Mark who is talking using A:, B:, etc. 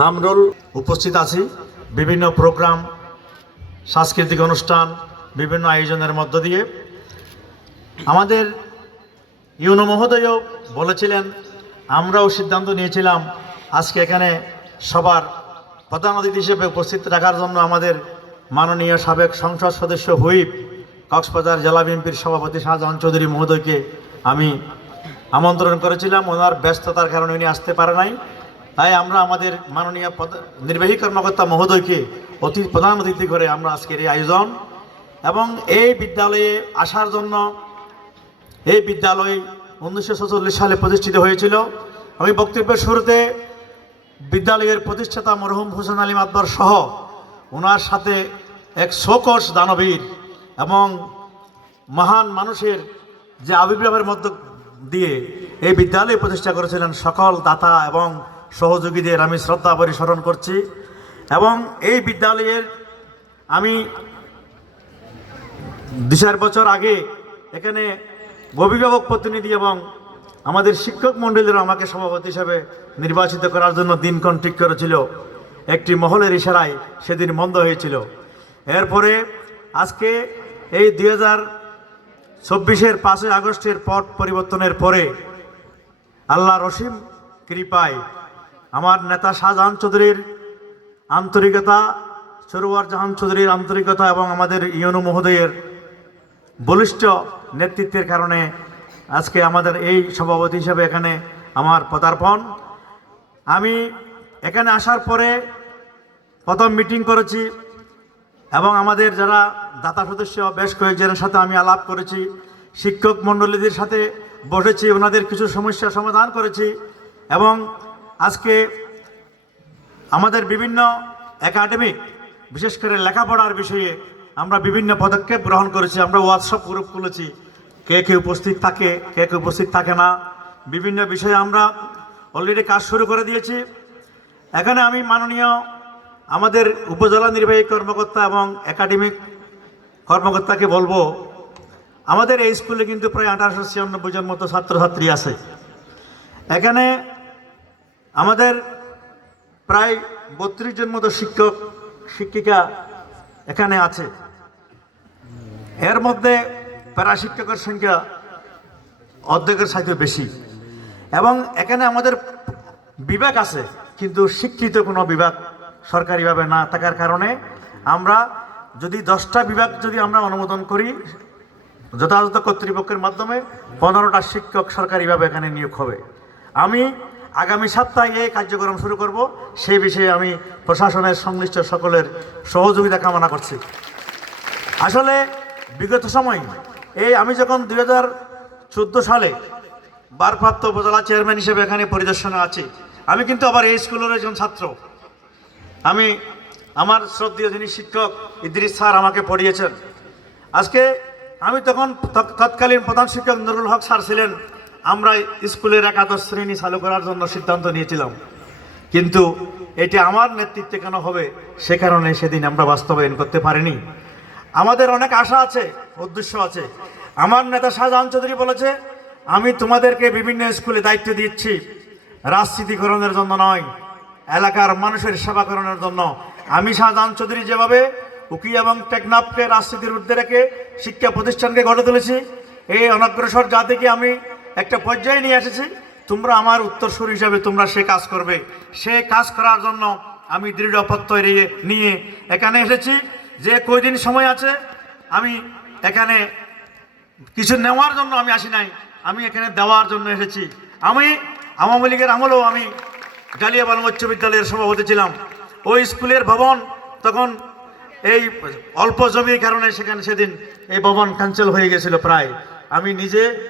A: কামরুল উপস্থিত আছি। বিভিন্ন প্রোগ্রাম, সাংস্কৃতিক অনুষ্ঠান, বিভিন্ন আয়োজনের মধ্য দিয়ে। আমাদের ইউনো মহোদয়ও বলেছিলেন, আমরাও সিদ্ধান্ত নিয়েছিলাম আজকে এখানে সবার প্রধান অতিথি হিসেবে উপস্থিত রাখার জন্য আমাদের মাননীয় সাবেক সংসদ সদস্য হুইপ, কক্সবাজার জেলা বিএনপির সভাপতি শাহজাহান চৌধুরী মহোদয়কে আমি আমন্ত্রণ করেছিলাম। ওনার ব্যস্ততার কারণে উনি আসতে পারে নাই। তাই আমরা আমাদের মাননীয় নির্বাহী কর্মকর্তা মহোদয়কে অতি প্রধান অতিথি করে আমরা আজকের এই আয়োজন এবং এই বিদ্যালয়ে আসার জন্য এই বিদ্যালয় উনিশশো সালে প্রতিষ্ঠিত হয়েছিল। আমি বক্তব্যের শুরুতে বিদ্যালয়ের প্রতিষ্ঠাতা মরহুম হোসেন আলী মাতবর সহ ওনার সাথে এক শোকস দানবীর এবং মহান মানুষের যে আবির্ভাবের মধ্য দিয়ে এই বিদ্যালয় প্রতিষ্ঠা করেছিলেন সকল দাতা এবং সহযোগীদের আমি শ্রদ্ধা পরিস্মরণ করছি। এবং এই বিদ্যালয়ের আমি দু বছর আগে এখানে অভিভাবক প্রতিনিধি এবং আমাদের শিক্ষক মণ্ডলীরা আমাকে সভাপতি হিসাবে নির্বাচিত করার জন্য দিনক্ষণ ঠিক করেছিল। একটি মহলের ইশারায় সেদিন বন্ধ হয়েছিল। এরপরে আজকে এই দুই হাজার চব্বিশের পাঁচই আগস্টের পট পরিবর্তনের পরে আল্লাহ রসিম কৃপায় আমার নেতা শাহজাহান চৌধুরীর আন্তরিকতা, সরোয়ার জাহান চৌধুরীর আন্তরিকতা এবং আমাদের ইয়নু মহোদয়ের বলিষ্ঠ নেতৃত্বের কারণে আজকে আমাদের এই সভাপতি হিসেবে এখানে আমার পদার্পণ। আমি এখানে আসার পরে প্রথম মিটিং করেছি এবং আমাদের যারা দাতা সদস্য, বেশ কয়েকজনের সাথে আমি আলাপ করেছি, শিক্ষক মণ্ডলীদের সাথে বসেছি, ওনাদের কিছু সমস্যা সমাধান করেছি এবং আজকে আমাদের বিভিন্ন একাডেমিক বিশেষ করে লেখাপড়ার বিষয়ে আমরা বিভিন্ন পদক্ষেপ গ্রহণ করেছি, আমরা হোয়াটসঅ্যাপ গ্রুপ খুলেছি। কে কে উপস্থিত থাকে, কে কে উপস্থিত থাকে না, বিভিন্ন বিষয়ে আমরা অলরেডি কাজ শুরু করে দিয়েছি। এখানে আমি মাননীয় আমাদের উপজেলা নির্বাহী কর্মকর্তা এবং একাডেমিক কর্মকর্তাকে বলব, আমাদের এই স্কুলে কিন্তু প্রায় আঠারোশো ছিয়ানব্বই জন মতো ছাত্রছাত্রী আছে। এখানে আমাদের প্রায় বত্রিশ জন মতো শিক্ষক, শিক্ষিকা এখানে আছে। এর মধ্যে প্যারা শিক্ষকের সংখ্যা অর্ধেকের সাথে বেশি। এবং এখানে আমাদের বিভাগ আছে, কিন্তু শিক্ষিত কোনো বিভাগ সরকারিভাবে না থাকার কারণে আমরা যদি দশটা বিভাগ যদি আমরা অনুমোদন করি, যথাযথ কর্তৃপক্ষের মাধ্যমে পনেরোটা শিক্ষক সরকারিভাবে এখানে নিয়োগ হবে। আমি আগামী সপ্তাহে এই কার্যক্রম শুরু করব। সেই বিষয়ে আমি প্রশাসনের সংশ্লিষ্ট সকলের সহযোগিতা কামনা করছি। আসলে বিগত সময় এই আমি যখন দুই হাজার চোদ্দ সালে বারপ্রাপ্ত উপজেলা চেয়ারম্যান হিসেবে এখানে পরিদর্শনে আছি, আমি কিন্তু আবার এই স্কুলের একজন ছাত্র। আমি আমার শ্রদ্ধীয় যিনি শিক্ষক ইদ্রিস স্যার আমাকে পড়িয়েছেন। আজকে আমি তখন তৎকালীন প্রধান শিক্ষক নুরুল হক স্যার ছিলেন। আমরা স্কুলের একাদশ শ্রেণি চালু করার জন্য সিদ্ধান্ত নিয়েছিলাম। কিন্তু এটি আমার নেতৃত্বে কেন হবে সে কারণে সেদিন আমরা বাস্তবায়ন করতে পারিনি। আমাদের অনেক আশা আছে, উদ্দেশ্য আছে। আমার নেতা শাহজাহান চৌধুরী বলেছে, আমি তোমাদেরকে বিভিন্ন স্কুলে দায়িত্ব দিচ্ছি। রাজনীতিকরণের জন্য নয়, এলাকার মানুষের সেবা করানোর জন্য। আমি শাহজাহান চৌধুরী যেভাবে উকি এবং টেকনাফকে রাজনীতির ঊর্ধ্বে রেখে শিক্ষা প্রতিষ্ঠানকে গড়ে তুলেছি, এই অনগ্রসর জাতিকে আমি একটা পর্যায়ে নিয়ে এসেছি। তোমরা আমার উত্তরসূরি হিসাবে তোমরা সে কাজ করবে। সে কাজ করার জন্য আমি দৃঢ় প্রত্যয় নিয়ে- এখানে এসেছি। যে কয়দিন সময় আছে, আমি এখানে কিছু নেওয়ার জন্য আমি আসি নাই। আমি এখানে দেওয়ার জন্য এসেছি। আমি আওয়ামী লীগের আমলেও আমি জালিয়াবান উচ্চ বিদ্যালয়ের সভাপতি ছিলাম। ওই স্কুলের ভবন তখন এই অল্প জমির কারণে সেখানে সেদিন এই ভবন ক্যান্সেল হয়ে গেছিল প্রায়। আমি নিজে